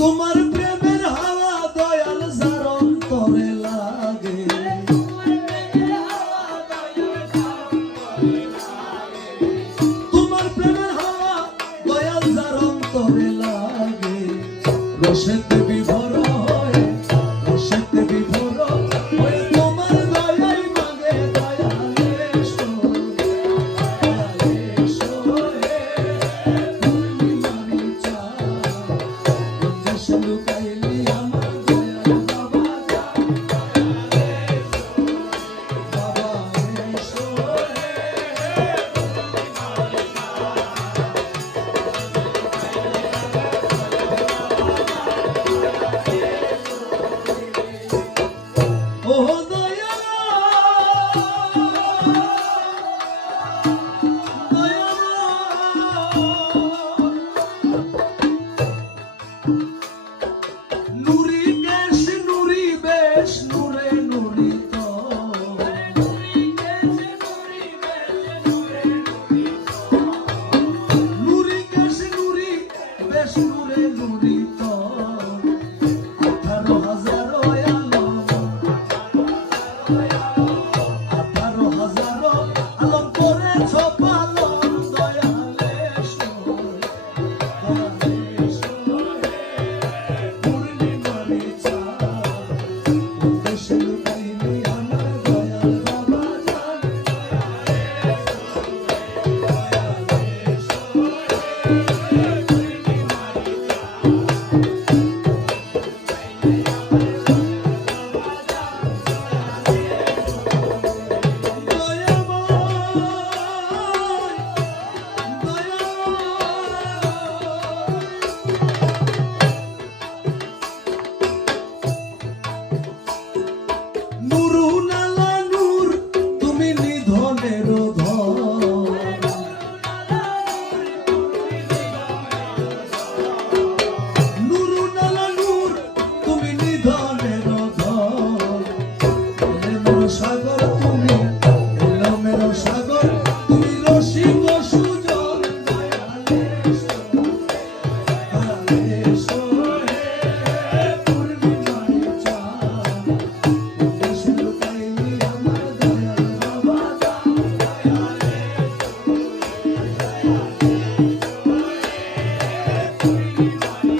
তোমার প্রেমের হাওয়া দয়াল যার অন্তরে লাগে, তোমার প্রেমের হাওয়া দয়াল যার অন্তরে লাগে, রসেতে বিভোর হয়ে, রসেতে বিভোর হয়ে তোমার দয়াই মাগে দয়াল এসো, দয়াল এসো হে পূর্ণিমারি চাঁদ, দেশে লুকাইলি আমার দয়াল বাবা যান, বাবা এসো হে ও দয়াল, দয়াল নুরি কেশ নুরি বেশ নুরে নুরি তো, নুরি কেশ নুরি বেশ নুরে নুরি তো, 18,000 আলম, 18,000 আলম করেছ পালন, দয়াল এসো, দয়াল এসো হে পূর্ণিমারি চাঁদ, দেশে লুকাইলি আমার দয়াল বাবা যান, দয়াল এসো হে পূর্ণিমারি নুরুন আলা নূর তুমি নিধনের ধন, নুরুন আলা নূর তুমি নিধনের ধন, এলেমের সাগর তুমি, এলেমের সাগর তুমি রসিক সুজন, দয়াল এসো, দয়াল এসো হে পূর্ণিমারি চাঁদ, দেশে লুকাইলি আমার দয়াল বাবা যান, দয়াল এসো, দয়াল এসো হে পূর্ণিমারি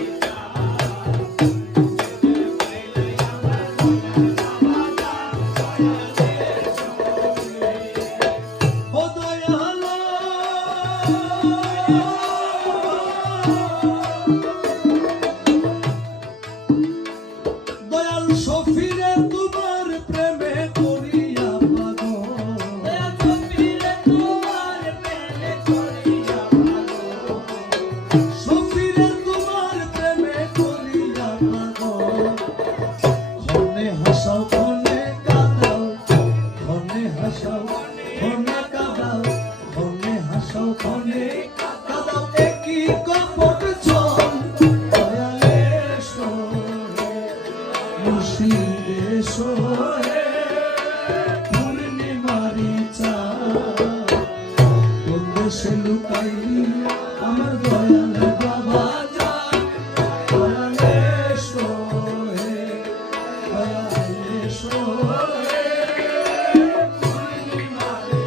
ও দয়াল, দয়াল সফিরে তোমার প্রেমে করিয়া পাগল, সফিরে তোমার প্রেমে করিয়া পাগল, ক্ষণে হাসাও ক্ষণে কাঁদাও, ক্ষণে হাসাও ক্ষণে কাঁদাও, ক্ষণে হাসাও ক্ষণে কাঁদাও, একই কপট চল, দয়াল এসো হে মুর্শিদ এসো হে পূর্ণিমারি চাঁদ, কোন দেশে লুকাইলি আমার দয়াল বাবা যান, দয়াল এসো হে, দয়াল এসো হে পূর্ণিমারি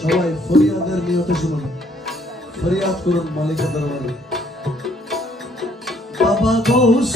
সবাই ফরিয়াদের নিয়তে শুনুন, ফরিয়াদ করুন মালিকের দরবারে, বাবা গৌস